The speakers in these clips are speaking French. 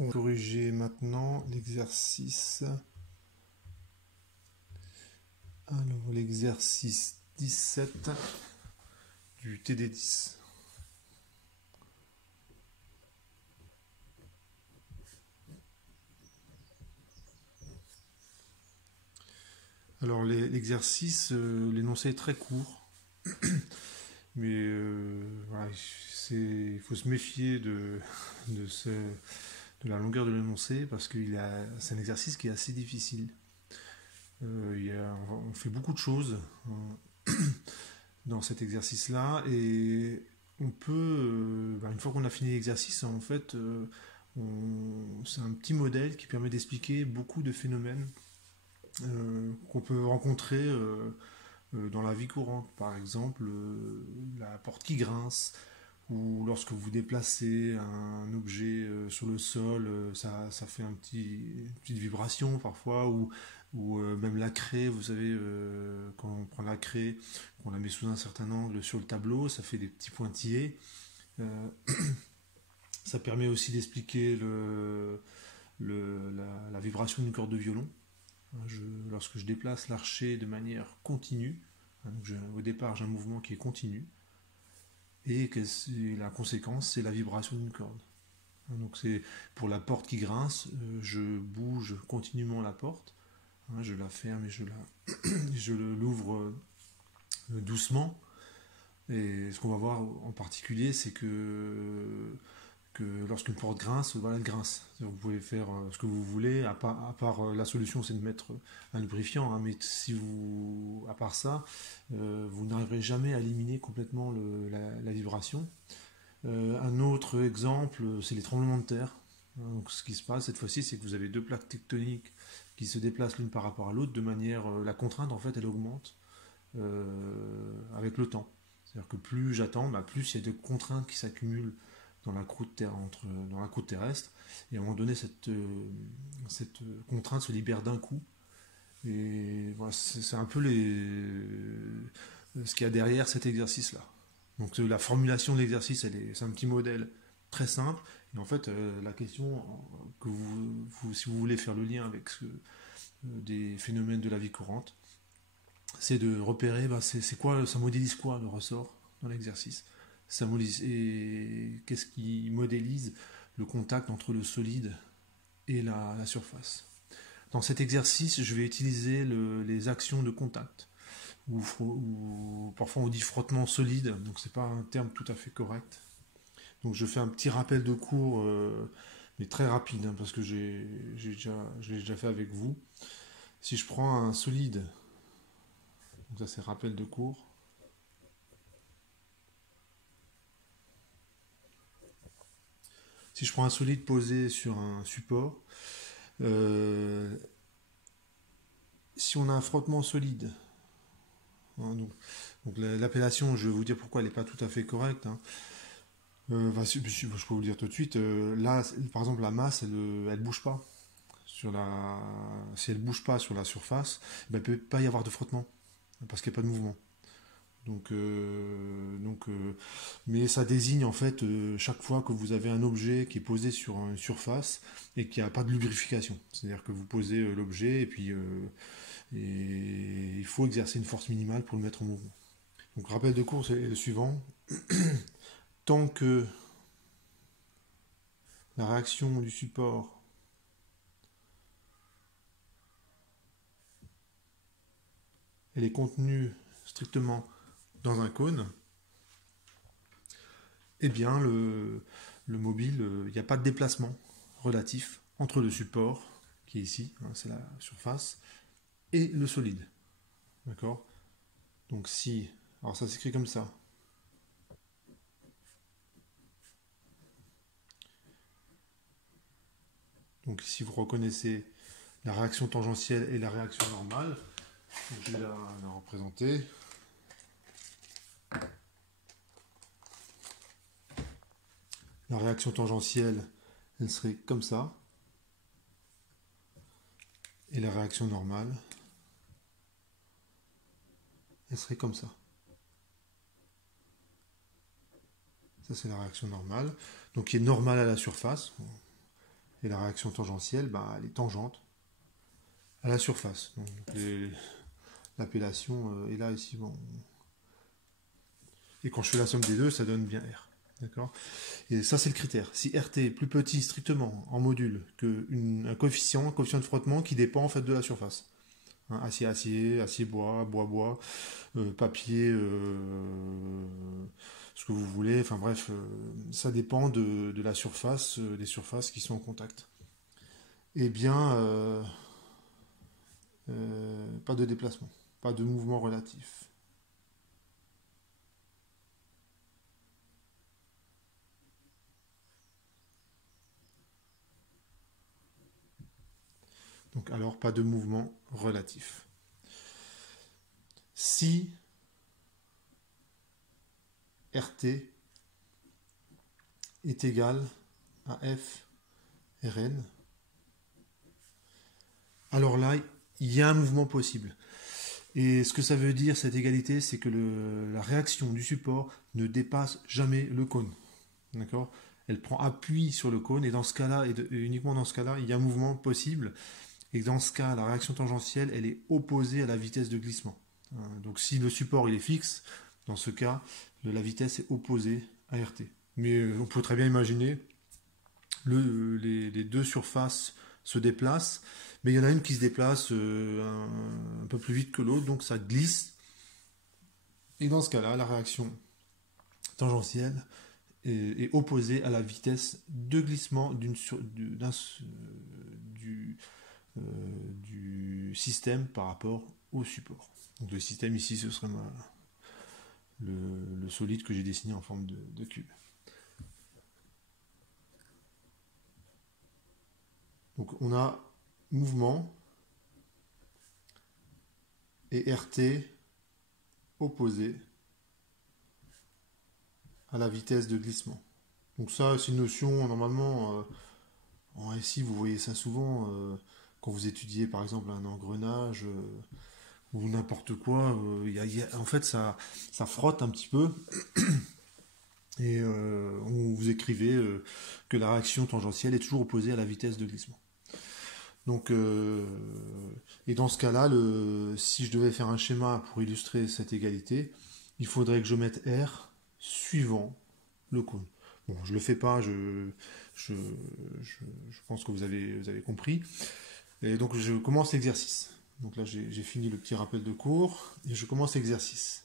On va corriger maintenant l'exercice. Alors, l'exercice 17 du TD10. Alors, l'exercice, l'énoncé est très court, mais voilà, il faut se méfier de la longueur de l'énoncé parce que c'est un exercice qui est assez difficile. On fait beaucoup de choses dans cet exercice-là et on peut, une fois qu'on a fini l'exercice, en fait, c'est un petit modèle qui permet d'expliquer beaucoup de phénomènes qu'on peut rencontrer dans la vie courante. Par exemple, la porte qui grince, ou lorsque vous déplacez un objet sur le sol, ça fait une petite vibration parfois, ou même la craie, vous savez, quand on prend la craie, qu'on la met sous un certain angle sur le tableau, ça fait des petits pointillés. Euh, Ça permet aussi d'expliquer la vibration d'une corde de violon. Lorsque je déplace l'archet de manière continue, au départ j'ai un mouvement qui est continu, et la conséquence c'est la vibration d'une corde. Donc c'est pour la porte qui grince, je bouge continuellement la porte, je la ferme et je l'ouvre doucement. Et ce qu'on va voir en particulier, c'est que lorsqu'une porte grince, voilà, elle grince. Vous pouvez faire ce que vous voulez, à part la solution, c'est de mettre un lubrifiant, mais à part ça, vous n'arriverez jamais à éliminer complètement la vibration. Un autre exemple, c'est les tremblements de terre. Donc, ce qui se passe cette fois-ci, c'est que vous avez deux plaques tectoniques qui se déplacent l'une par rapport à l'autre, de manière, la contrainte en fait, elle augmente avec le temps. C'est-à-dire que plus j'attends, plus il y a de contraintes qui s'accumulent dans la croûte terrestre, et à un moment donné, cette contrainte se libère d'un coup. Et voilà, c'est un peu ce qu'il y a derrière cet exercice-là. Donc la formulation de l'exercice, c'est un petit modèle très simple. Et en fait, la question que si vous voulez faire le lien avec des phénomènes de la vie courante, c'est de repérer, c'est quoi, ça modélise quoi le ressort dans l'exercice. Et qu'est-ce qui modélise le contact entre le solide et la surface. Dans cet exercice, je vais utiliser les actions de contact, ou parfois on dit frottement solide, donc c'est pas un terme tout à fait correct. Donc je fais un petit rappel de cours, mais très rapide, parce que je l'ai déjà fait avec vous. Si je prends un solide, donc ça c'est rappel de cours. Si je prends un solide posé sur un support, si on a un frottement solide, donc l'appellation, je vais vous dire pourquoi elle n'est pas tout à fait correcte. Je peux vous le dire tout de suite. Là, par exemple, la masse, elle ne bouge pas. Si elle ne bouge pas sur la surface, il ne peut pas y avoir de frottement, parce qu'il n'y a pas de mouvement. Mais ça désigne en fait chaque fois que vous avez un objet qui est posé sur une surface et qu'il n'y a pas de lubrification. C'est-à-dire que vous posez l'objet et il faut exercer une force minimale pour le mettre en mouvement. Donc rappel de cours, c'est le suivant. Tant que la réaction du support elle est contenue strictement dans un cône, eh bien le mobile, il n'y a pas de déplacement relatif entre le support, qui est ici, c'est la surface, et le solide. D'accord? Donc si, alors ça s'écrit comme ça. Donc si vous reconnaissez la réaction tangentielle et la réaction normale, je vais la représenter. La réaction tangentielle, elle serait comme ça. Et la réaction normale, elle serait comme ça. Ça, c'est la réaction normale. Donc, qui est normale à la surface. Et la réaction tangentielle, elle est tangente à la surface. Donc, l'appellation est là ici. Bon. Et quand je fais la somme des deux, ça donne bien R. D'accord. Et ça, c'est le critère. Si RT est plus petit strictement en module qu'un coefficient de frottement qui dépend en fait de la surface. Hein, acier, acier, bois, bois, papier, ce que vous voulez. Enfin bref, ça dépend de la surface, des surfaces qui sont en contact. Eh bien, pas de déplacement, pas de mouvement relatif. Donc alors, pas de mouvement relatif. Si RT est égal à F Rn, alors là, il y a un mouvement possible. Et ce que ça veut dire, cette égalité, c'est que la réaction du support ne dépasse jamais le cône. D'accord. Elle prend appui sur le cône, et dans ce cas-là, et uniquement dans ce cas-là, il y a un mouvement possible. Et dans ce cas, la réaction tangentielle, elle est opposée à la vitesse de glissement. Donc si le support il est fixe, dans ce cas, la vitesse est opposée à RT. Mais on peut très bien imaginer les deux surfaces se déplacent, mais il y en a une qui se déplace un peu plus vite que l'autre, donc ça glisse. Et dans ce cas-là, la réaction tangentielle est opposée à la vitesse de glissement du système par rapport au support. Donc le système ici, ce serait le solide que j'ai dessiné en forme de cube. Donc on a mouvement et RT opposé à la vitesse de glissement. Donc ça, c'est une notion, normalement, en SI, vous voyez ça souvent, quand vous étudiez par exemple un engrenage ou n'importe quoi, en fait ça frotte un petit peu, et vous écrivez que la réaction tangentielle est toujours opposée à la vitesse de glissement. Donc, et dans ce cas-là, si je devais faire un schéma pour illustrer cette égalité, il faudrait que je mette R suivant le cône. Bon, je le fais pas, je pense que vous avez compris. Et donc je commence l'exercice. Donc là j'ai fini le petit rappel de cours et je commence l'exercice.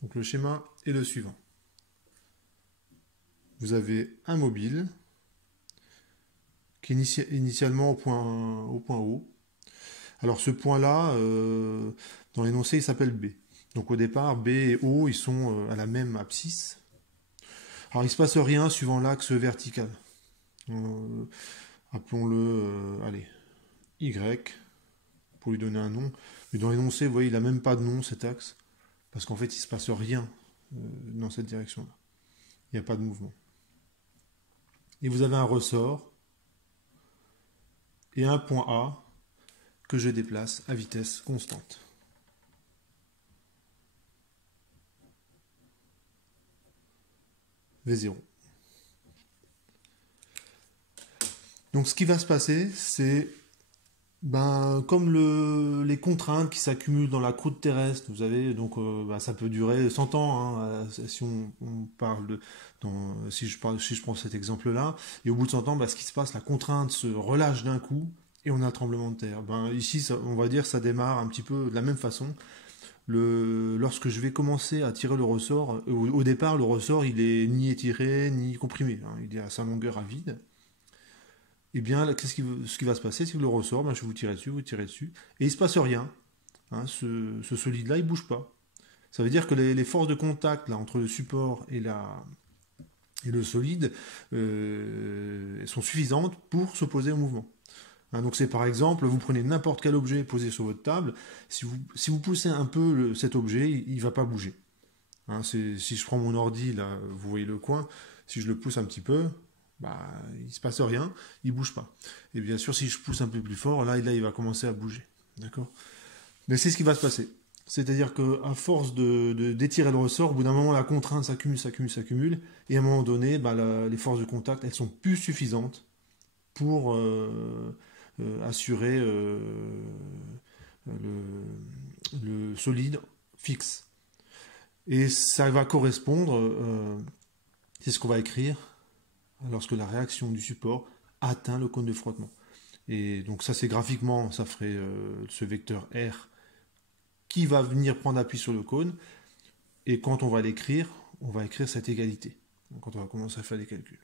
Donc le schéma est le suivant. Vous avez un mobile qui est initialement au point O. Alors ce point-là, dans l'énoncé, il s'appelle B. Donc au départ, B et O, ils sont à la même abscisse. Alors il ne se passe rien suivant l'axe vertical. Appelons-le, allez, Y, pour lui donner un nom. Mais dans l'énoncé, vous voyez, il n'a même pas de nom, cet axe. Parce qu'en fait, il ne se passe rien dans cette direction-là. Il n'y a pas de mouvement. Et vous avez un ressort et un point A que je déplace à vitesse constante. V0. Donc ce qui va se passer, c'est comme les contraintes qui s'accumulent dans la croûte terrestre, vous avez, donc ça peut durer 100 ans, hein, si on parle si je prends cet exemple-là, et au bout de 100 ans, ce qui se passe, la contrainte se relâche d'un coup, et on a un tremblement de terre. Ici, on va dire, ça démarre un petit peu de la même façon. Lorsque je vais commencer à tirer le ressort, au départ, le ressort, il est ni étiré, ni comprimé, hein, il est à sa longueur à vide. Eh bien, ce qui va se passer, c'est que le ressort, je vais vous tirer dessus, et il ne se passe rien. Hein, ce solide-là, il ne bouge pas. Ça veut dire que les forces de contact là, entre le support et le solide sont suffisantes pour s'opposer au mouvement. Hein, donc c'est par exemple, vous prenez n'importe quel objet posé sur votre table, si vous poussez un peu cet objet, il ne va pas bouger. Hein, si je prends mon ordi, là, vous voyez le coin, si je le pousse un petit peu, il ne se passe rien, il ne bouge pas. Et bien sûr, si je pousse un peu plus fort, là il va commencer à bouger. D'accord ? Mais c'est ce qui va se passer. C'est-à-dire qu'à force d'étirer le ressort, au bout d'un moment, la contrainte s'accumule, s'accumule, s'accumule, et à un moment donné, bah, les forces de contact, elles sont plus suffisantes pour assurer le solide fixe. Et ça va correspondre, c'est ce qu'on va écrire, lorsque la réaction du support atteint le cône de frottement. Et donc ça, c'est graphiquement, ça ferait ce vecteur R qui va venir prendre appui sur le cône. Et quand on va écrire cette égalité. Donc quand on va commencer à faire des calculs.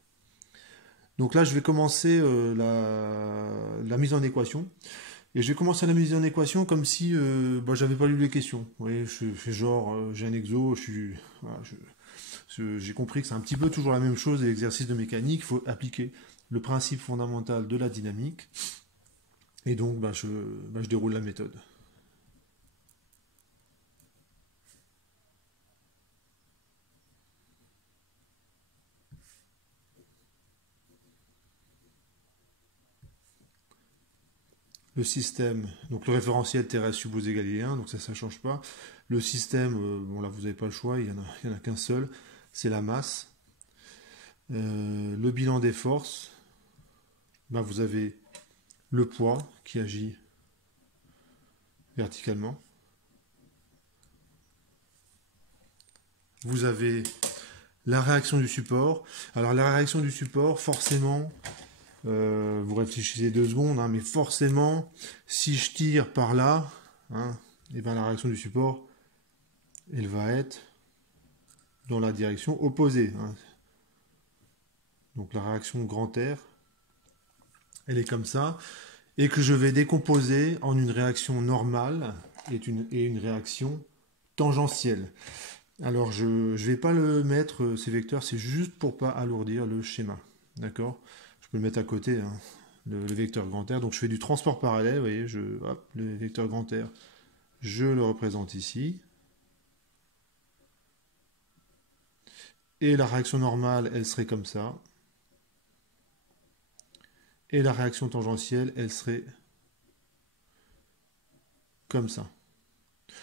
Donc là, je vais commencer la mise en équation. Et je vais commencer la mise en équation comme si bah, j'avais pas lu les questions. Vous voyez, je fais genre, j'ai un exo, voilà, j'ai compris que c'est un petit peu toujours la même chose, les exercices de mécanique, il faut appliquer le principe fondamental de la dynamique. Et donc, bah, je déroule la méthode. Le système, donc le référentiel terrestre supposé galiléen, donc ça ne change pas. Le système, bon là vous n'avez pas le choix, il y en a qu'un seul, c'est la masse. Le bilan des forces, bah, vous avez le poids qui agit verticalement. Vous avez la réaction du support. Alors la réaction du support, forcément, vous réfléchissez 2 secondes, hein, mais forcément, si je tire par là, hein, et ben la réaction du support, elle va être dans la direction opposée. Hein. Donc la réaction grand R, elle est comme ça, et que je vais décomposer en une réaction normale et une réaction tangentielle. Alors je ne vais pas le mettre, ces vecteurs, c'est juste pour pas alourdir le schéma. D'accord? Je peux le mettre à côté, hein, le vecteur grand R. Donc je fais du transport parallèle, vous voyez, hop, le vecteur grand R, je le représente ici. Et la réaction normale, elle serait comme ça. Et la réaction tangentielle, elle serait comme ça.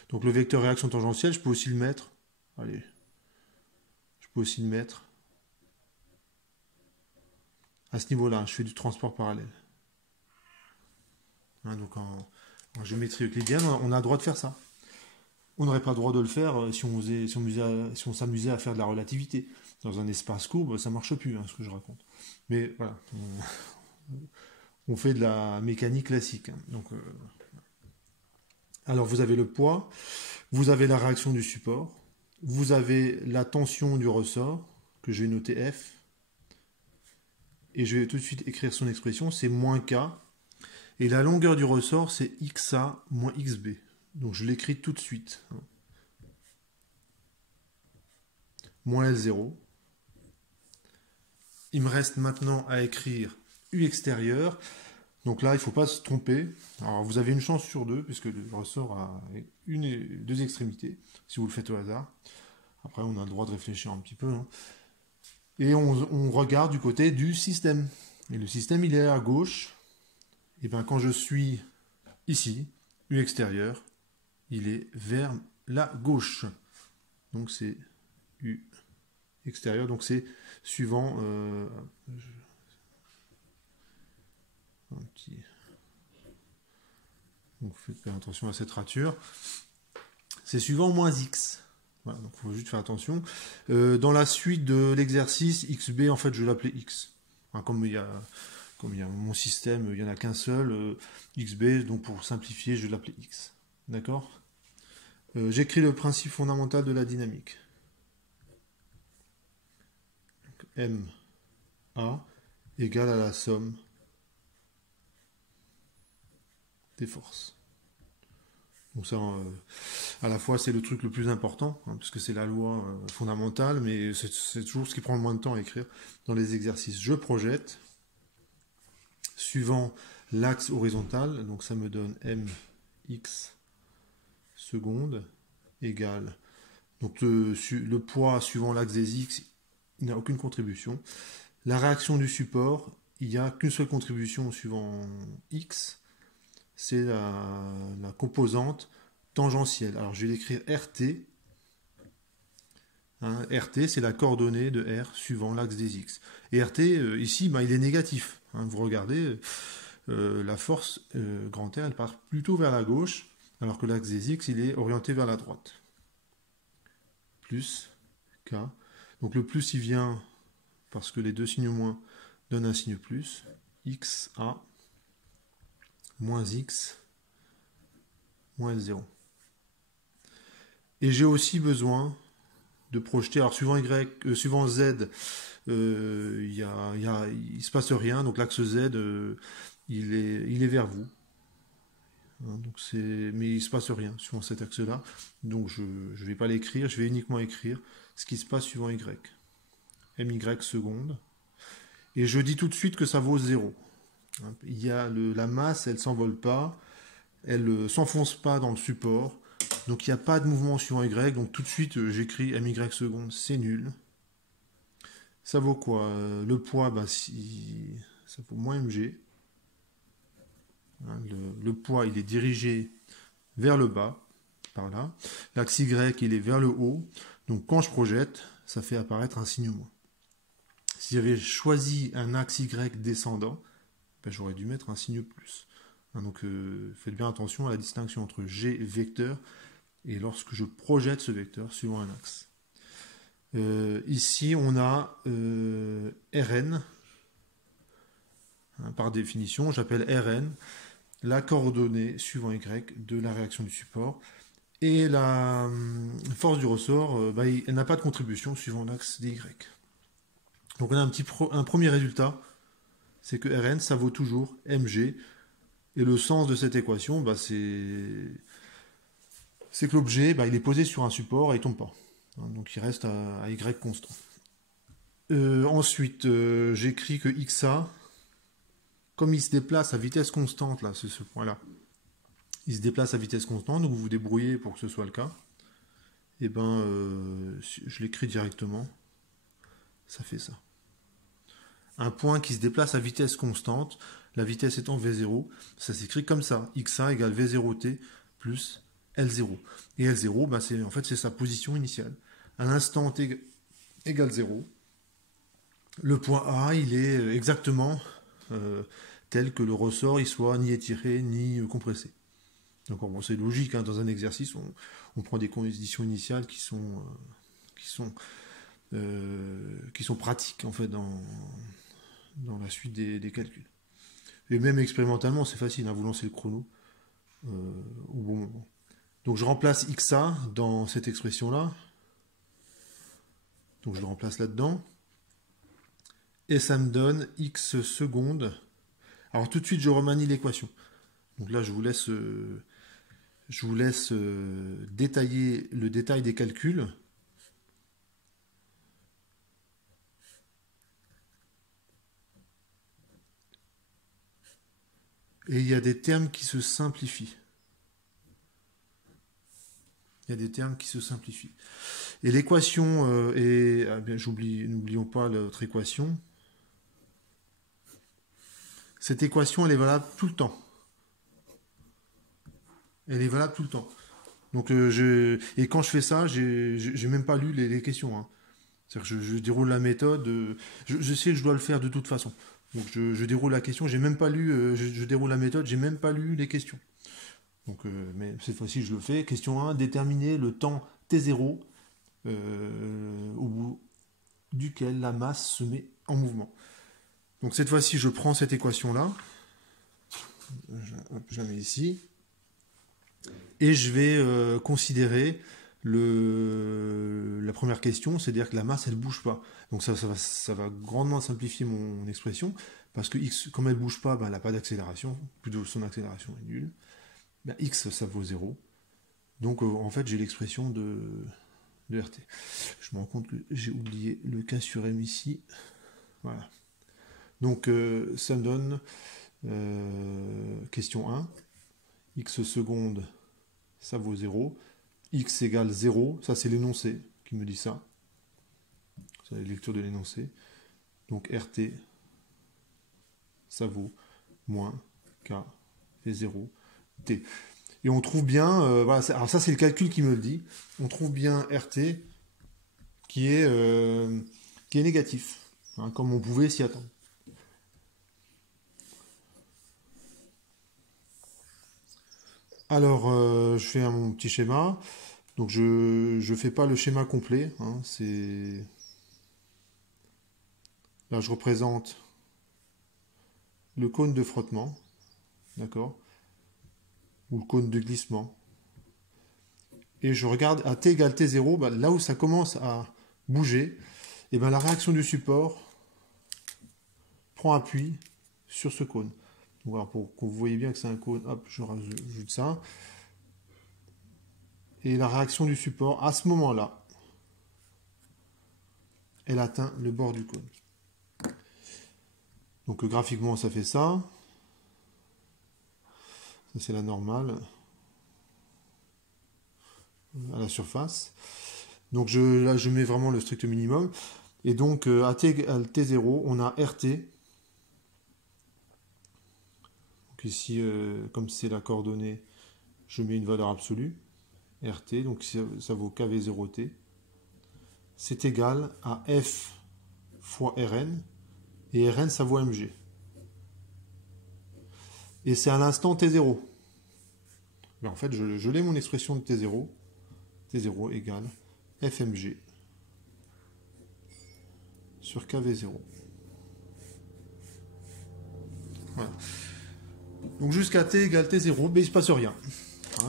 Donc le vecteur réaction tangentielle, je peux aussi le mettre. Allez, je peux aussi le mettre à ce niveau-là. Je fais du transport parallèle. Hein, donc en géométrie euclidienne, on a le droit de faire ça. On n'aurait pas le droit de le faire si on s'amusait à faire de la relativité. Dans un espace courbe, ça marche plus, hein, ce que je raconte. Mais voilà, on fait de la mécanique classique. Hein. Donc, alors vous avez le poids, vous avez la réaction du support, vous avez la tension du ressort, que je vais noter F, et je vais tout de suite écrire son expression, c'est moins K, et la longueur du ressort, c'est XA moins XB. Donc je l'écris tout de suite. Moins L0. Il me reste maintenant à écrire U extérieur. Donc là, il ne faut pas se tromper. Alors vous avez une chance sur 2, puisque le ressort a une et 2 extrémités, si vous le faites au hasard. Après, on a le droit de réfléchir un petit peu. Hein. Et on regarde du côté du système. Et le système, il est à gauche. Et bien quand je suis ici, U extérieur, il est vers la gauche. Donc c'est U extérieur. Donc c'est suivant... un petit... Donc faites attention à cette rature. C'est suivant moins X. Voilà, donc il faut juste faire attention. Dans la suite de l'exercice, XB, en fait, je vais l'appeler X. Enfin, comme il y a mon système, il n'y en a qu'un seul, XB, donc pour simplifier, je vais l'appeler X. D'accord? J'écris le principe fondamental de la dynamique. M, A, égale à la somme des forces. Donc ça, à la fois, c'est le truc le plus important, hein, parce que c'est la loi fondamentale, mais c'est toujours ce qui prend le moins de temps à écrire dans les exercices. Je projette, suivant l'axe horizontal, donc ça me donne mx seconde égale, donc le poids suivant l'axe des x, il n'a aucune contribution. La réaction du support, il n'y a qu'une seule contribution suivant x, c'est la composante tangentielle. Alors je vais l'écrire RT. Hein, RT, c'est la coordonnée de R suivant l'axe des X. Et RT, ici, ben, il est négatif. Hein, vous regardez, la force grand R, elle part plutôt vers la gauche, alors que l'axe des X, il est orienté vers la droite. Plus K. Donc le plus, il vient parce que les deux signes moins donnent un signe plus. XA moins X moins L0. Et j'ai aussi besoin de projeter, alors suivant Y, suivant Z, il se passe rien, donc l'axe Z, il est vers vous. Hein, donc mais il se passe rien suivant cet axe-là, donc je ne vais pas l'écrire, je vais uniquement écrire ce qui se passe suivant Y. MY seconde. Et je dis tout de suite que ça vaut 0. Hein, il y a la masse, elle ne s'envole pas, elle ne s'enfonce pas dans le support, donc il n'y a pas de mouvement suivant Y, donc tout de suite j'écris MY seconde, c'est nul. Ça vaut quoi? Le poids, bah, ça vaut moins mg. Hein, le poids, il est dirigé vers le bas, par là. L'axe Y, il est vers le haut. Donc quand je projette, ça fait apparaître un signe moins. Si j'avais choisi un axe Y descendant, ben, j'aurais dû mettre un signe plus. Hein, donc faites bien attention à la distinction entre G vecteur et lorsque je projette ce vecteur suivant un axe. Ici, on a Rn. Hein, par définition, j'appelle Rn la coordonnée suivant Y de la réaction du support. Et la force du ressort, bah, elle n'a pas de contribution suivant l'axe des Y. Donc on a un premier résultat, c'est que Rn, ça vaut toujours mg. Et le sens de cette équation, bah, c'est que l'objet, bah, il est posé sur un support et il ne tombe pas. Hein, donc il reste à Y constant. Ensuite, j'écris que XA, comme il se déplace à vitesse constante, là, c'est ce point-là, il se déplace à vitesse constante, donc vous vous débrouillez pour que ce soit le cas. Et ben, je l'écris directement, ça fait ça. Un point qui se déplace à vitesse constante, la vitesse étant V0, ça s'écrit comme ça, XA égale V0t plus L0. Et L0, bah, en fait, c'est sa position initiale. À l'instant t égale 0, le point A, il est exactement tel que le ressort, il soit ni étiré, ni compressé. Donc bon, c'est logique, hein, dans un exercice, on prend des conditions initiales qui sont pratiques, en fait, dans la suite des calculs. Et même expérimentalement, c'est facile, hein, vous lancez le chrono au bon moment. Donc je remplace XA dans cette expression-là. Donc je le remplace là-dedans. Et ça me donne X secondes. Alors tout de suite, je remanie l'équation. Donc là, je vous laisse détailler le détail des calculs. Et il y a des termes qui se simplifient. Il y a des termes qui se simplifient. Et l'équation n'oublions pas l'autre équation. Cette équation, elle est valable tout le temps. Elle est valable tout le temps. Donc, et quand je fais ça, j'ai même pas lu les questions. Hein. C'est-à-dire que je déroule la méthode. Je sais que je dois le faire de toute façon. Donc, je déroule la question. J'ai même pas lu. Je déroule la méthode. J'ai même pas lu les questions. Donc, mais cette fois-ci, je le fais. Question 1. Déterminer le temps T0 au bout duquel la masse se met en mouvement. Donc, cette fois-ci, je prends cette équation-là. Je la mets ici. Et je vais considérer la première question, c'est-à-dire que la masse, elle ne bouge pas. Donc ça va grandement simplifier mon expression, parce que X, comme elle ne bouge pas, ben, elle n'a pas d'accélération, plutôt son accélération est nulle. Ben, X, ça vaut 0. Donc en fait, j'ai l'expression de RT. Je me rends compte que j'ai oublié le cas sur M ici. Voilà. Donc ça me donne question 1. X secondes, ça vaut 0. X égale 0, ça c'est l'énoncé qui me dit ça. C'est la lecture de l'énoncé. Donc RT, ça vaut moins K fait 0 T. Et on trouve bien, voilà, alors ça c'est le calcul qui me le dit, on trouve bien RT qui est, euh, qui est négatif, hein, comme on pouvait s'y attendre. Alors, je fais mon petit schéma. Donc, je ne fais pas le schéma complet, hein, là, je représente le cône de frottement, d'accord, ou le cône de glissement. Et je regarde à t égale t0, bah, là où ça commence à bouger, et ben la réaction du support prend appui sur ce cône. Donc, voilà, pour que vous voyez bien que c'est un cône, hop, je rajoute ça. Et la réaction du support, à ce moment-là, elle atteint le bord du cône. Donc graphiquement, ça fait ça. Ça, c'est la normale à la surface. Donc là, je mets vraiment le strict minimum. Et donc, à t égale t0, on a RT. Donc ici, comme c'est la coordonnée, je mets une valeur absolue. RT, donc ça vaut KV0T. C'est égal à F fois Rn. Et Rn, ça vaut mg. Et c'est à l'instant t0. Mais en fait, je l'ai mon expression de t0. T0 égale fmg sur KV0. Voilà. Donc jusqu'à t égale t0, ben, il ne se passe rien. Hein,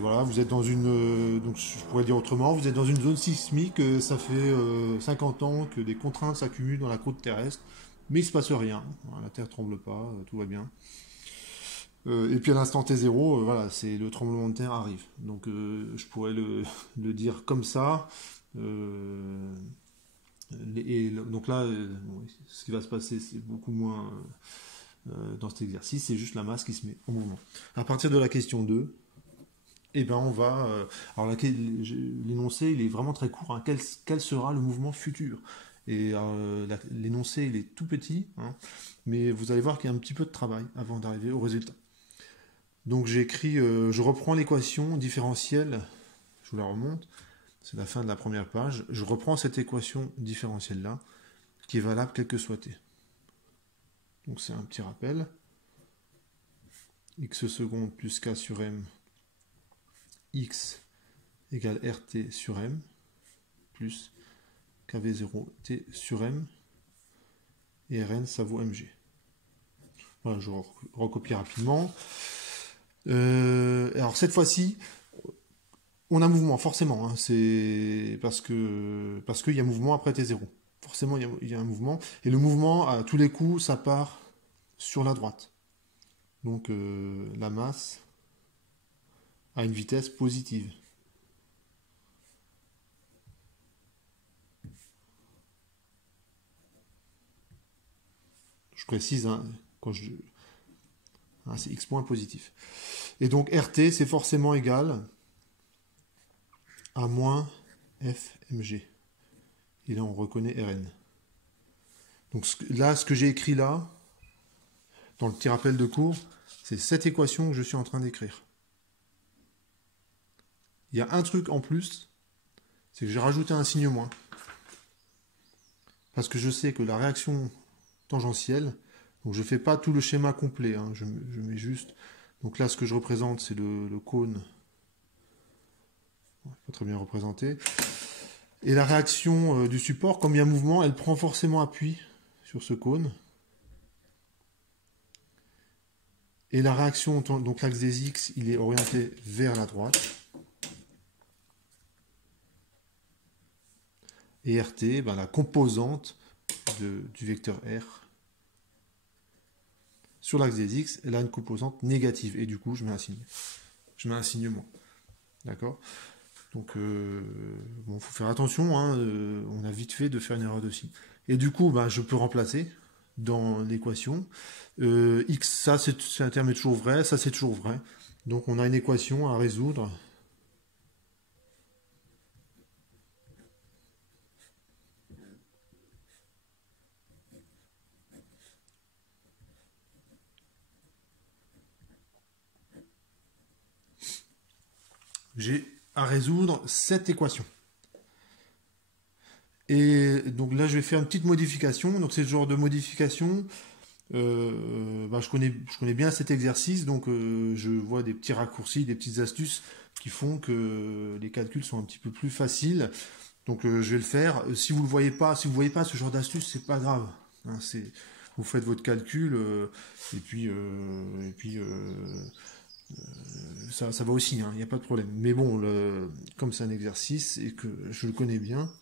voilà, vous êtes dans une, donc je pourrais dire autrement, vous êtes dans une zone sismique, ça fait 50 ans que des contraintes s'accumulent dans la croûte terrestre, mais il ne se passe rien. Voilà, la Terre ne tremble pas, tout va bien. Et puis à l'instant T0, voilà, c'est le tremblement de terre arrive. Donc je pourrais le dire comme ça. Donc là, bon, ce qui va se passer, c'est beaucoup moins dans cet exercice, c'est juste la masse qui se met en mouvement. À partir de la question 2, eh ben on va. Alors l'énoncé, il est vraiment très court. Hein. Quel sera le mouvement futur? Et l'énoncé, il est tout petit, hein, mais vous allez voir qu'il y a un petit peu de travail avant d'arriver au résultat. Donc j'écris, je reprends l'équation différentielle, je vous la remonte, c'est la fin de la première page. Je reprends cette équation différentielle-là, qui est valable quel que soit t. Donc c'est un petit rappel. X seconde plus k sur m, x égale rt sur m, plus kv0 t sur m, et Rn ça vaut mg. Voilà, je recopie rapidement. Alors cette fois-ci, on a mouvement, forcément. Hein, c'est parce qu'il y a mouvement après T0. Forcément, il y a un mouvement. Et le mouvement, à tous les coups, ça part sur la droite. Donc la masse a une vitesse positive. Je précise, hein, c'est x point positif. Et donc RT, c'est forcément égal à moins FMG. Et là, on reconnaît Rn. Donc là, ce que j'ai écrit là, dans le petit rappel de cours, c'est cette équation que je suis en train d'écrire. Il y a un truc en plus, c'est que j'ai rajouté un signe moins. Parce que je sais que la réaction tangentielle, donc je ne fais pas tout le schéma complet, hein, je mets juste... Donc là, ce que je représente, c'est le cône. Pas très bien représenté. Et la réaction du support, comme il y a un mouvement, elle prend forcément appui sur ce cône. Et la réaction, donc l'axe des X, il est orienté vers la droite. Et RT, ben, la composante du vecteur R sur l'axe des X, elle a une composante négative. Et du coup, je mets un signe. Je mets un signe moins. D'accord? Donc, bon, faut faire attention. Hein, on a vite fait de faire une erreur de signe. Et du coup, ben, je peux remplacer dans l'équation. X, ça, c'est un terme est toujours vrai. Ça, c'est toujours vrai. Donc, on a une équation à résoudre. j'ai à résoudre cette équation. Et donc là, je vais faire une petite modification. Donc c'est le genre de modification. Je connais bien cet exercice, donc je vois des petits raccourcis, des petites astuces qui font que les calculs sont un petit peu plus faciles. Donc je vais le faire. Si vous voyez pas ce genre d'astuce, c'est pas grave. Hein, vous faites votre calcul et puis ça va aussi. Il n'y a pas de problème. Mais bon, comme c'est un exercice et que je le connais bien,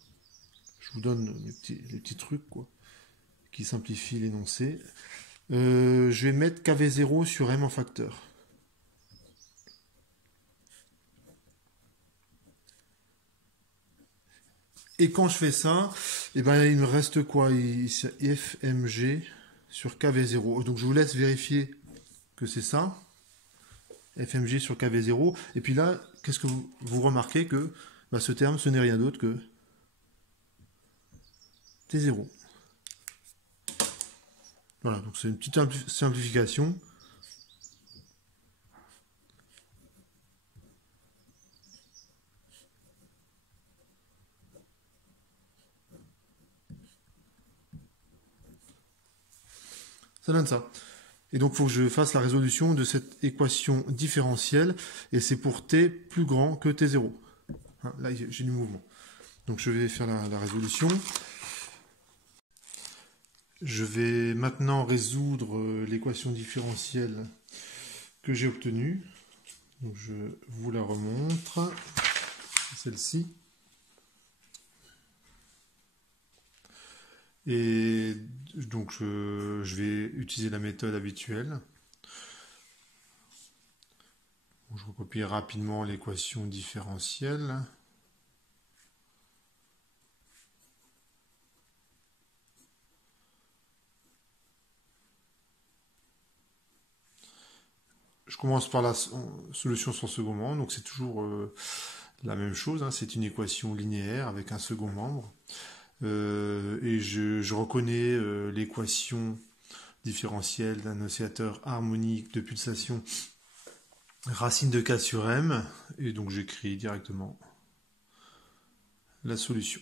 je vous donne les petits trucs quoi, qui simplifient l'énoncé. Je vais mettre KV0 sur M en facteur. Et quand je fais ça, eh ben, il me reste quoi? C'est FMG sur KV0. Donc je vous laisse vérifier que c'est ça. FMG sur KV0. Et puis là, qu'est-ce que vous remarquez que ce terme, ce n'est rien d'autre que T0. Voilà, donc c'est une petite simplification. Ça donne ça. Et donc, il faut que je fasse la résolution de cette équation différentielle. Et c'est pour t plus grand que t0. Hein, là, j'ai du mouvement. Donc, je vais faire la résolution. Je vais maintenant résoudre l'équation différentielle que j'ai obtenue. Donc, je vous la remontre. Celle-ci. Et donc, je vais utiliser la méthode habituelle. Je recopie rapidement l'équation différentielle. Je commence par la solution sur second membre, donc c'est toujours la même chose, hein. C'est une équation linéaire avec un second membre. Et je reconnais l'équation différentielle d'un oscillateur harmonique de pulsation racine de k sur m, et donc j'écris directement la solution.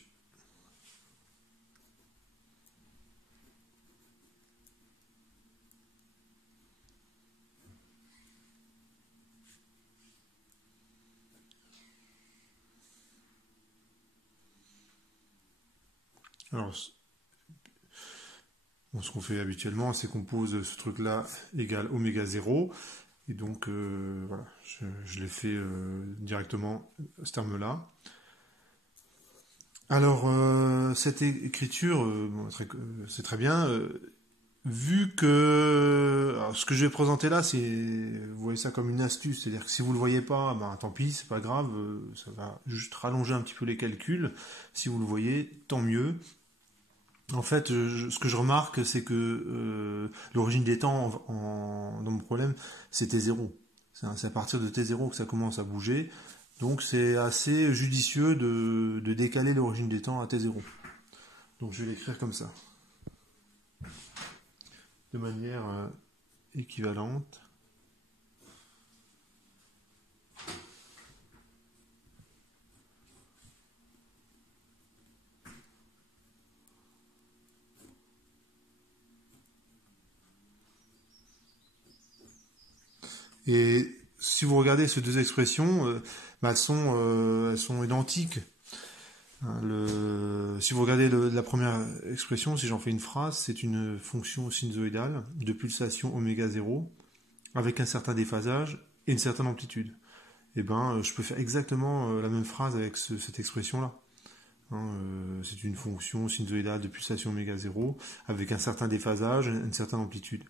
Alors, ce qu'on fait habituellement, c'est qu'on pose ce truc-là égal oméga 0. Et donc, voilà, je l'ai fait directement ce terme-là. Alors, cette écriture, c'est très bien. Vu que alors, ce que je vais présenter là, vous voyez ça comme une astuce, c'est-à-dire que si vous le voyez pas, tant pis, c'est pas grave, ça va juste rallonger un petit peu les calculs. Si vous le voyez, tant mieux. En fait, ce que je remarque, c'est que l'origine des temps dans mon problème, c'est T0. C'est à partir de T0 que ça commence à bouger. Donc c'est assez judicieux de décaler l'origine des temps à T0. Donc je vais l'écrire comme ça. De manière équivalente. Et si vous regardez ces deux expressions, elles sont identiques. Si vous regardez la première expression, si j'en fais une phrase, c'est une fonction sinusoïdale de pulsation oméga 0 avec un certain déphasage et une certaine amplitude. Et je peux faire exactement la même phrase avec cette expression-là. C'est une fonction sinusoïdale de pulsation oméga 0 avec un certain déphasage et une certaine amplitude.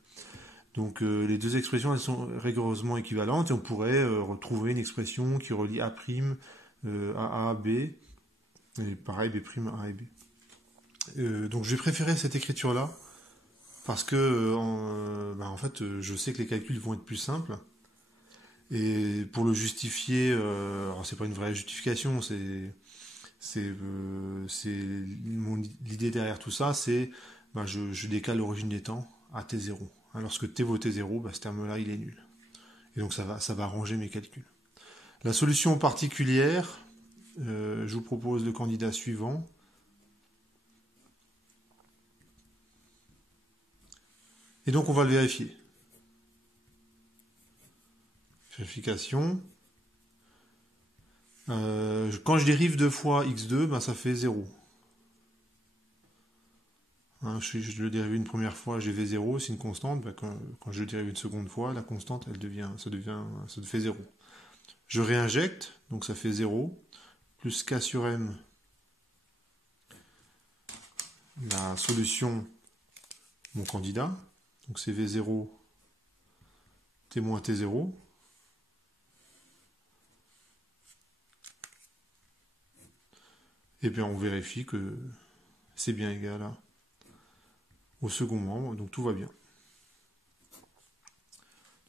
Donc les deux expressions, elles sont rigoureusement équivalentes et on pourrait retrouver une expression qui relie A', à A, B, et pareil B', A et B. Donc j'ai préféré cette écriture-là parce que en fait je sais que les calculs vont être plus simples. Et pour le justifier, alors c'est pas une vraie justification, l'idée derrière tout ça, c'est je décale l'origine des temps à T0. Lorsque T vaut T0, ce terme-là, il est nul. Et donc ça va arranger mes calculs. La solution particulière, je vous propose le candidat suivant. Et donc on va le vérifier. Vérification. Quand je dérive 2 fois x2, ben ça fait 0. Hein, je le dérive une première fois, j'ai v0, c'est une constante. Ben quand je le dérive une seconde fois, la constante, ça fait 0. Je réinjecte, donc ça fait 0, plus k sur m, la solution, mon candidat. Donc c'est v0, t moins t0. Et bien on vérifie que c'est bien égal au second membre, donc tout va bien.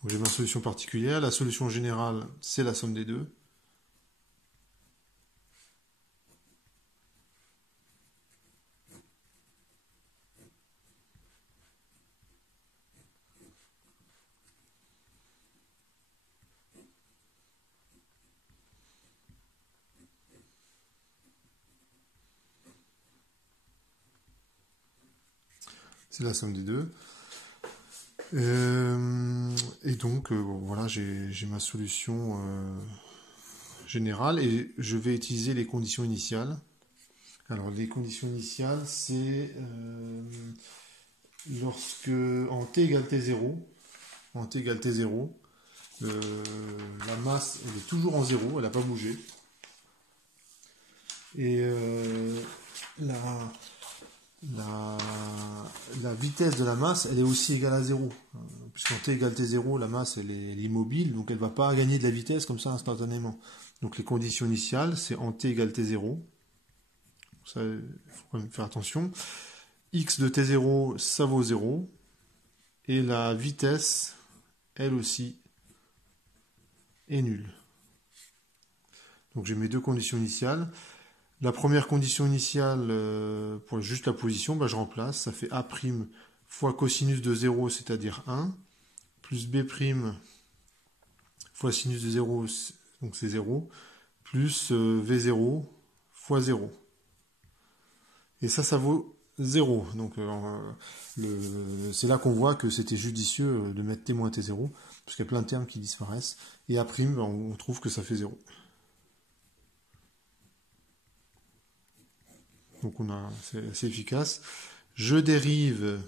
Donc j'ai ma solution particulière, la solution générale c'est la somme des deux. C'est la somme des deux. Et donc bon, voilà, j'ai ma solution générale et je vais utiliser les conditions initiales. Alors les conditions initiales, c'est lorsque en t égale t0, la masse elle est toujours en 0, elle n'a pas bougé. Et la vitesse de la masse, elle est aussi égale à 0. Puisqu'en t égale t0, la masse elle est immobile, donc elle ne va pas gagner de la vitesse comme ça instantanément. Donc les conditions initiales, c'est en t égale t0. Ça, il faut quand même faire attention. X de t0, ça vaut 0. Et la vitesse, elle aussi, est nulle. Donc j'ai mes deux conditions initiales. La première condition initiale, pour juste la position, bah, je remplace. Ça fait A' fois cosinus de 0, c'est-à-dire 1, plus B' fois sinus de 0, donc c'est 0, plus V0 fois 0. Et ça vaut 0. Donc c'est là qu'on voit que c'était judicieux de mettre t moins t0, parce qu'il y a plein de termes qui disparaissent. Et A', on trouve que ça fait 0. Donc c'est efficace. Je dérive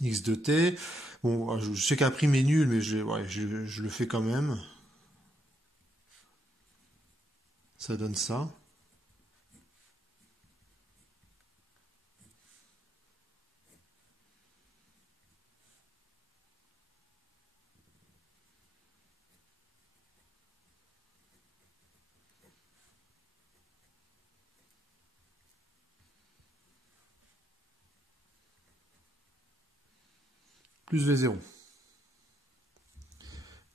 x de t. Bon, je sais qu'A' est nul, mais je le fais quand même. Ça donne ça. Plus V0.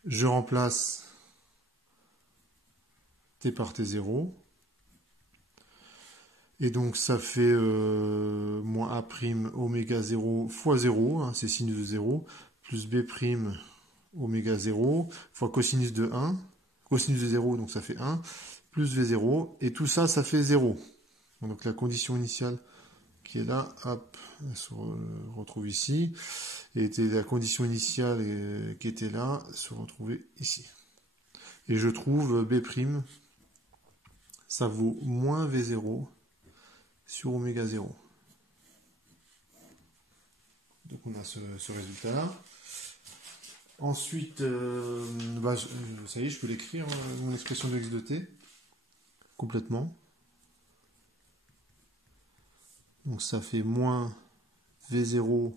Je remplace t par t0. Et donc ça fait moins A' oméga 0 fois 0, hein, c'est sinus de 0, plus B' oméga 0 fois cosinus de 1, cosinus de 0, donc ça fait 1, plus V0, et tout ça, ça fait 0. Donc la condition initiale qui est là, hop, elle se retrouve ici, et la condition initiale qui était là, se retrouvait ici. Et je trouve B', ça vaut moins V0 sur oméga 0. Donc on a ce résultat-là. Ensuite, ça y est, je peux l'écrire, mon expression de x de t, complètement. Donc ça fait moins V0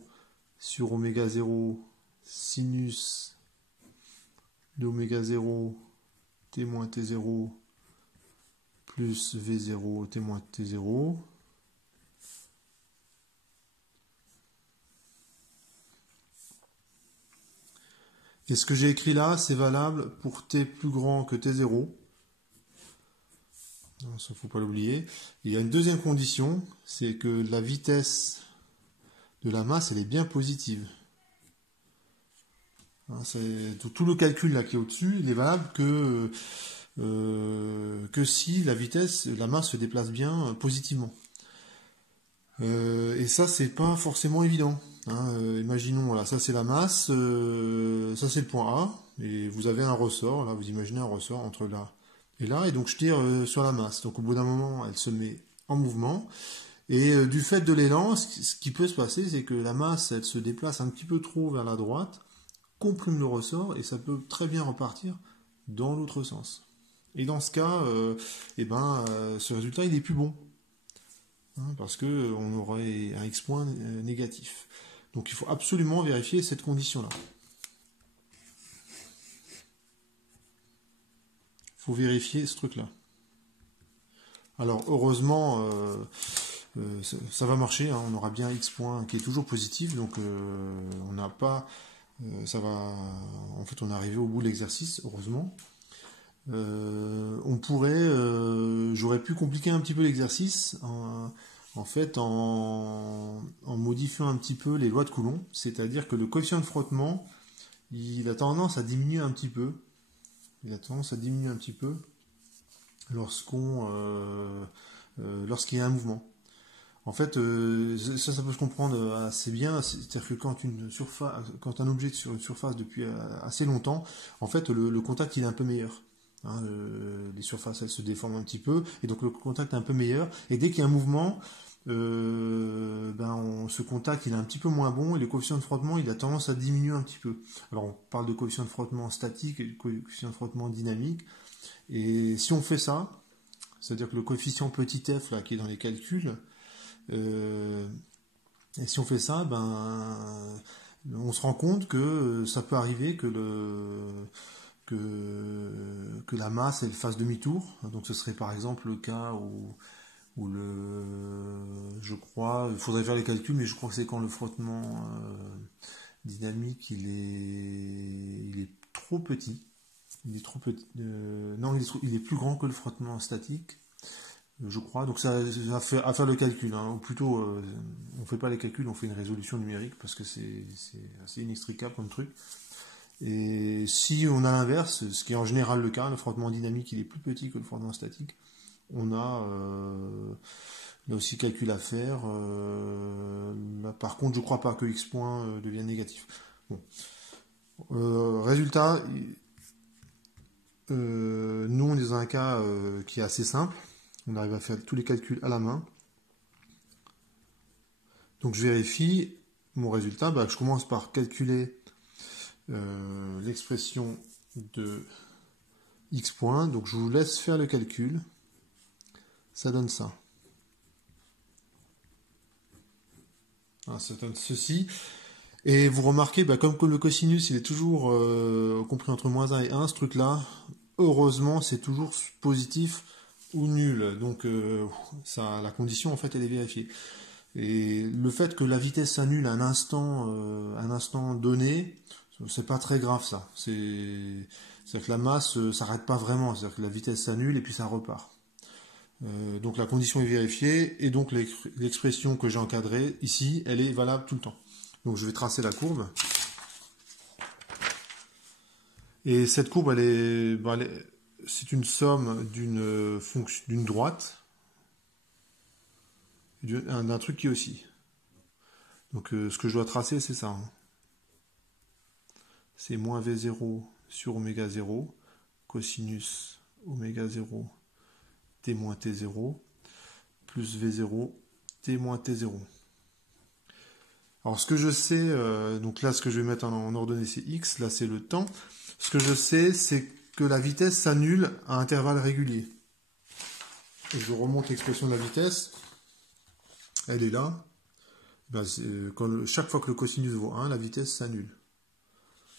sur oméga 0 sinus d'oméga 0 t moins t0 plus V0 t moins t0. Et ce que j'ai écrit là, c'est valable pour t plus grand que t0. Ça, il ne faut pas l'oublier. Il y a une deuxième condition, c'est que la vitesse de la masse, elle est bien positive. Hein, tout le calcul là qui est au-dessus, il est valable que si la masse se déplace bien positivement. Et ça, c'est pas forcément évident. Hein. Imaginons, voilà, ça c'est la masse, ça c'est le point A, et vous avez un ressort, là vous imaginez un ressort entre là et là, et donc je tire sur la masse. Donc au bout d'un moment, elle se met en mouvement, et du fait de l'élan, ce qui peut se passer, c'est que la masse, elle se déplace un petit peu trop vers la droite, comprime le ressort, et ça peut très bien repartir dans l'autre sens. Et dans ce cas, ce résultat, il est plus bon. Hein, parce que on aurait un X point négatif. Donc il faut absolument vérifier cette condition-là. Il faut vérifier ce truc-là. Alors heureusement, ça va marcher, hein, on aura bien X point qui est toujours positif, donc on n'a pas... ça va... En fait, on est arrivé au bout de l'exercice, heureusement. J'aurais pu compliquer un petit peu l'exercice en modifiant un petit peu les lois de Coulomb, c'est-à-dire que le coefficient de frottement, il a tendance à diminuer un petit peu. Il a tendance à diminuer un petit peu lorsqu'il y a un mouvement. En fait, ça peut se comprendre assez bien. C'est-à-dire que quand un objet est sur une surface depuis assez longtemps, en fait, le contact il est un peu meilleur. Hein, les surfaces elles se déforment un petit peu, et donc le contact est un peu meilleur. Et dès qu'il y a un mouvement, ce contact il est un petit peu moins bon, et le coefficient de frottement il a tendance à diminuer un petit peu. Alors on parle de coefficient de frottement statique et de coefficient de frottement dynamique. Et si on fait ça, c'est-à-dire que le coefficient petit f là qui est dans les calculs, et si on fait ça, on se rend compte que ça peut arriver que la masse elle fasse demi-tour. Donc ce serait par exemple le cas où je crois, il faudrait faire les calculs, mais je crois que c'est quand le frottement dynamique il est trop petit. Il est trop petit. Non, il est plus grand que le frottement statique. Je crois, donc ça à faire le calcul, hein. Ou plutôt, on ne fait pas les calculs, on fait une résolution numérique parce que c'est assez inextricable comme truc. Et si on a l'inverse, ce qui est en général le cas, le frottement dynamique il est plus petit que le frottement statique, on a là aussi calcul à faire. Là, par contre, je ne crois pas que X point devienne négatif. Bon. Résultat, nous on est dans un cas qui est assez simple. On arrive à faire tous les calculs à la main. Donc je vérifie mon résultat. Je commence par calculer l'expression de X point. Donc je vous laisse faire le calcul. Ça donne ça. Alors, ça donne ceci. Et vous remarquez, comme le cosinus il est toujours compris entre -1 et 1, ce truc-là, heureusement c'est toujours positif ou nul. Donc la condition en fait elle est vérifiée. Et le fait que la vitesse s'annule à un instant donné, c'est pas très grave ça. C'est-à-dire que la masse s'arrête pas vraiment, c'est-à-dire que la vitesse s'annule et puis ça repart. Donc la condition est vérifiée, et donc l'expression que j'ai encadrée ici, elle est valable tout le temps. Donc je vais tracer la courbe. Et cette courbe, c'est une somme d'une droite, d'un truc qui oscille. Donc ce que je dois tracer, c'est ça. Hein. C'est moins V0 sur oméga 0, cosinus oméga 0, t moins t0, plus V0, t moins t0. Alors ce que je sais, donc là ce que je vais mettre en ordonnée c'est x, là c'est le temps. Ce que je sais, c'est que la vitesse s'annule à intervalles réguliers. Et je remonte l'expression de la vitesse. Elle est là. Chaque fois que le cosinus vaut 1, la vitesse s'annule.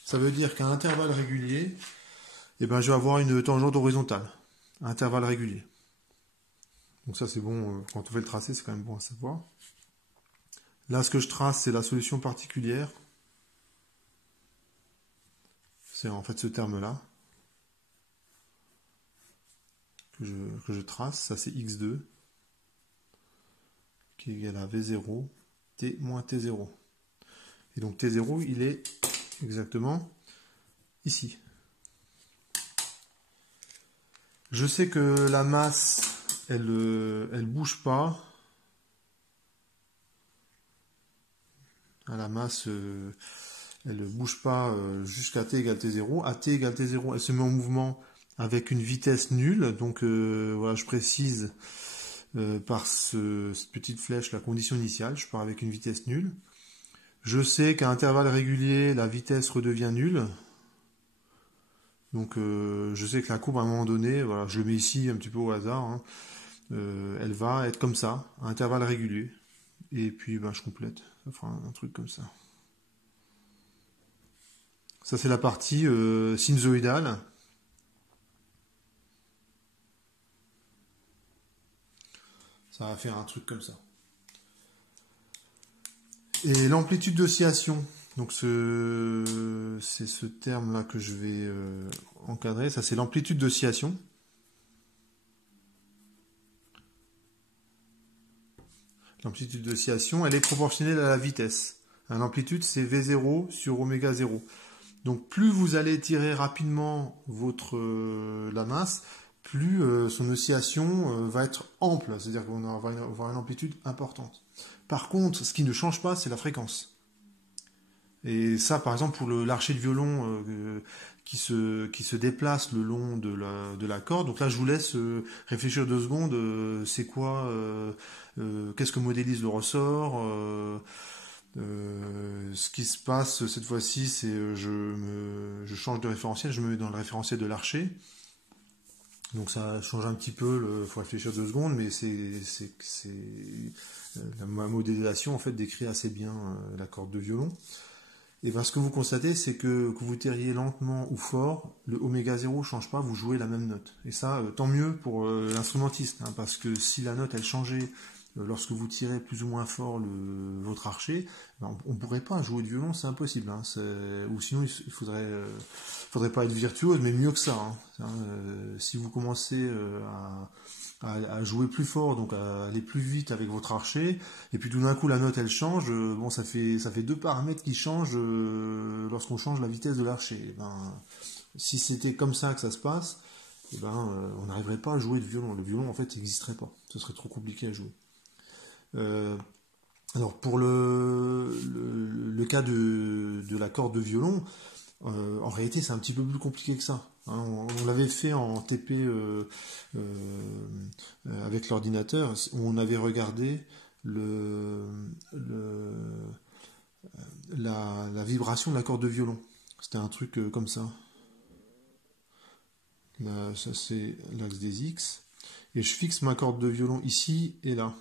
Ça veut dire qu'à intervalles réguliers, je vais avoir une tangente horizontale. À intervalles réguliers. Donc ça c'est bon, quand on fait le tracé, c'est quand même bon à savoir. Là ce que je trace, c'est la solution particulière. C'est en fait ce terme-là que je trace. Ça c'est x2 qui est égal à v0 t moins t0. Et donc t0 il est exactement ici. Je sais que la masse, elle bouge pas. La masse, elle ne bouge pas jusqu'à t égale t0. À t égale t0, elle se met en mouvement avec une vitesse nulle. Donc voilà, je précise par cette petite flèche la condition initiale. Je pars avec une vitesse nulle. Je sais qu'à intervalles réguliers, la vitesse redevient nulle. Donc je sais que la courbe à un moment donné, voilà, je le mets ici un petit peu au hasard, hein, elle va être comme ça, à intervalles réguliers. Et puis ben, je complète, ça fera un truc comme ça. Ça c'est la partie sinusoïdale. Ça va faire un truc comme ça. Et l'amplitude d'oscillation, donc c'est ce terme-là que je vais encadrer, ça c'est l'amplitude d'oscillation. L'amplitude d'oscillation, elle est proportionnelle à la vitesse. L'amplitude, c'est V0 sur oméga 0. Donc plus vous allez tirer rapidement la masse, plus son oscillation va être ample, c'est-à-dire qu'on va avoir une amplitude importante. Par contre, ce qui ne change pas, c'est la fréquence. Et ça, par exemple, pour l'archet de violon qui se déplace le long de la corde. Donc là, je vous laisse réfléchir 2 secondes. C'est quoi qu'est-ce que modélise le ressort ce qui se passe cette fois-ci, c'est je change de référentiel, je me mets dans le référentiel de l'archet. Donc ça change un petit peu, il faut réfléchir 2 secondes, mais ma modélisation en fait décrit assez bien la corde de violon. Et bien ce que vous constatez, c'est que vous tiriez lentement ou fort, le oméga 0 ne change pas, vous jouez la même note. Et ça, tant mieux pour l'instrumentiste, hein, parce que si la note elle changeait lorsque vous tirez plus ou moins fort votre archet, ben, on ne pourrait pas jouer de violon, c'est impossible. Hein, ou sinon il faudrait pas être virtuose, mais mieux que ça. Hein. Si vous commencez à jouer plus fort, donc à aller plus vite avec votre archet, et puis tout d'un coup la note elle change, bon ça fait 2 paramètres qui changent lorsqu'on change la vitesse de l'archet. Ben, si c'était comme ça que ça se passe, on n'arriverait pas à jouer de violon. Le violon en fait n'existerait pas, ce serait trop compliqué à jouer. Alors pour le cas de la corde de violon, en réalité c'est un petit peu plus compliqué que ça. Hein, on l'avait fait en TP avec l'ordinateur, on avait regardé la vibration de la corde de violon. C'était un truc comme ça. Là, ça c'est l'axe des X. Et je fixe ma corde de violon ici et là.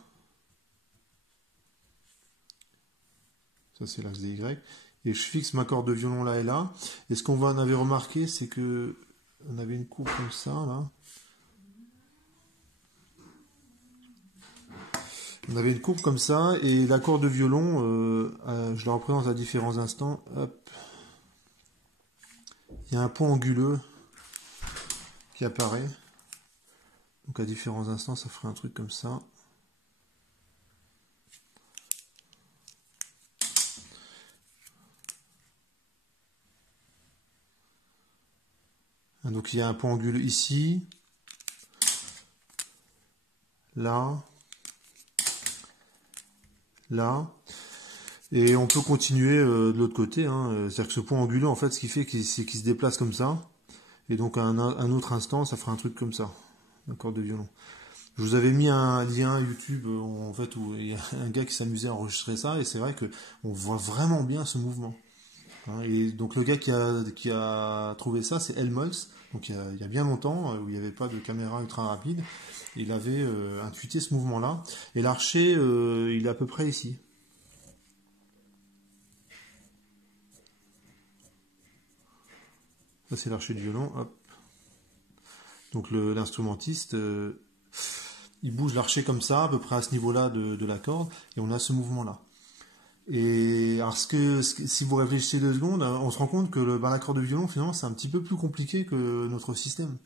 Ça c'est l'axe des Y. Et je fixe ma corde de violon là et là. Et ce qu'on avait remarqué, c'est que on avait une courbe comme ça, là. On avait une courbe comme ça, et la corde de violon, je la représente à différents instants. Hop. Il y a un point anguleux qui apparaît. Donc à différents instants, ça ferait un truc comme ça. Donc il y a un point anguleux ici, là, là, et on peut continuer de l'autre côté. Hein. C'est-à-dire que ce point anguleux, en fait, ce qu'il fait, c'est qu'il se déplace comme ça, et donc à un autre instant, ça fera un truc comme ça, un corde de violon. Je vous avais mis un lien YouTube en fait où il y a un gars qui s'amusait à enregistrer ça, et c'est vrai que on voit vraiment bien ce mouvement. Hein, et donc le gars qui a trouvé ça, c'est Helmholtz, donc il y a bien longtemps, où il n'y avait pas de caméra ultra rapide. Il avait intuité ce mouvement-là. Et l'archet, il est à peu près ici. Ça c'est l'archet de violon. Hop. Donc l'instrumentiste, il bouge l'archet comme ça, à peu près à ce niveau-là de la corde, et on a ce mouvement-là. Et alors si vous réfléchissez 2 secondes, on se rend compte que la corde de violon, finalement, c'est un petit peu plus compliqué que notre système.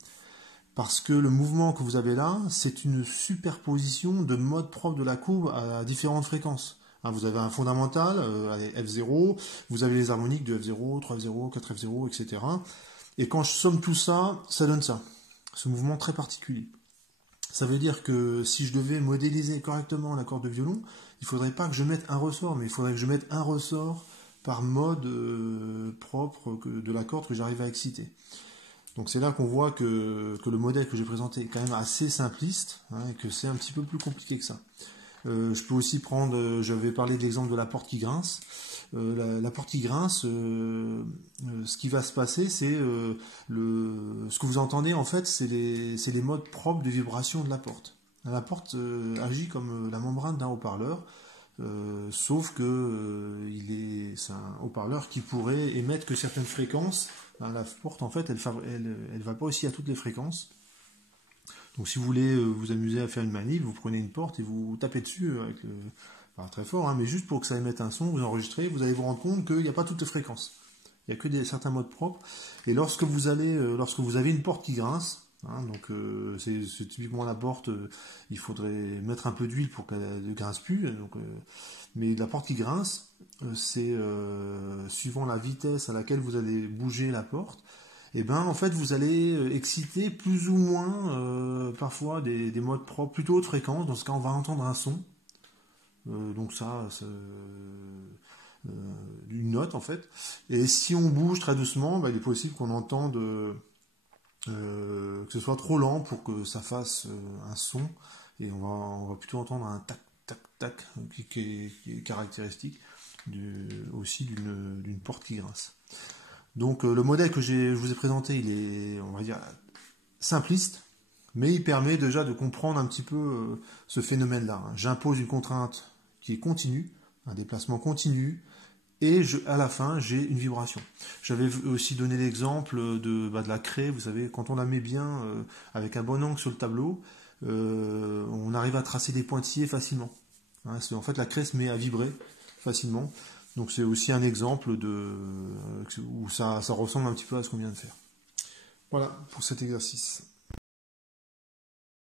Parce que le mouvement que vous avez là, c'est une superposition de modes propres de la courbe à différentes fréquences. Hein, vous avez un fondamental, F0, vous avez les harmoniques de F0, 3F0, 4F0, etc. Et quand je somme tout ça, ça donne ça. Ce mouvement très particulier. Ça veut dire que si je devais modéliser correctement l'accord de violon, il ne faudrait pas que je mette un ressort, mais il faudrait que je mette un ressort par mode propre de la corde que j'arrive à exciter. Donc c'est là qu'on voit que le modèle que j'ai présenté est quand même assez simpliste, hein, et que c'est un petit peu plus compliqué que ça. Je peux aussi prendre, j'avais parlé de l'exemple de la porte qui grince. La porte qui grince, ce qui va se passer, c'est ce que vous entendez en fait, c'est les modes propres de vibration de la porte. La porte agit comme la membrane d'un haut-parleur, sauf que c'est un haut-parleur qui pourrait émettre que certaines fréquences. La porte en fait, elle va pas aussi à toutes les fréquences. Donc si vous voulez vous amuser à faire une manip, vous prenez une porte et vous tapez dessus avec pas très fort, hein, mais juste pour que ça émette un son, vous enregistrez, vous allez vous rendre compte qu'il n'y a pas toutes les fréquences. Il n'y a que certains modes propres. Et lorsque vous avez une porte qui grince, hein, donc c'est typiquement la porte, il faudrait mettre un peu d'huile pour qu'elle ne grince plus. Donc, mais la porte qui grince, c'est suivant la vitesse à laquelle vous allez bouger la porte. Et ben en fait vous allez exciter plus ou moins parfois des modes propres plutôt haute fréquence. Dans ce cas on va entendre un son. Donc une note en fait. Et si on bouge très doucement, il est possible qu'on entende que ce soit trop lent pour que ça fasse un son. Et on va plutôt entendre un tac tac tac qui est caractéristique aussi d'une porte qui grince. Donc le modèle que je vous ai présenté, il est, on va dire, simpliste, mais il permet déjà de comprendre un petit peu ce phénomène-là. J'impose une contrainte qui est continue, un déplacement continu, et à la fin, j'ai une vibration. J'avais aussi donné l'exemple de la craie, vous savez, quand on la met bien avec un bon angle sur le tableau, on arrive à tracer des pointillés facilement. Hein, en fait, la craie se met à vibrer facilement. Donc c'est aussi un exemple où ça ressemble un petit peu à ce qu'on vient de faire. Voilà pour cet exercice.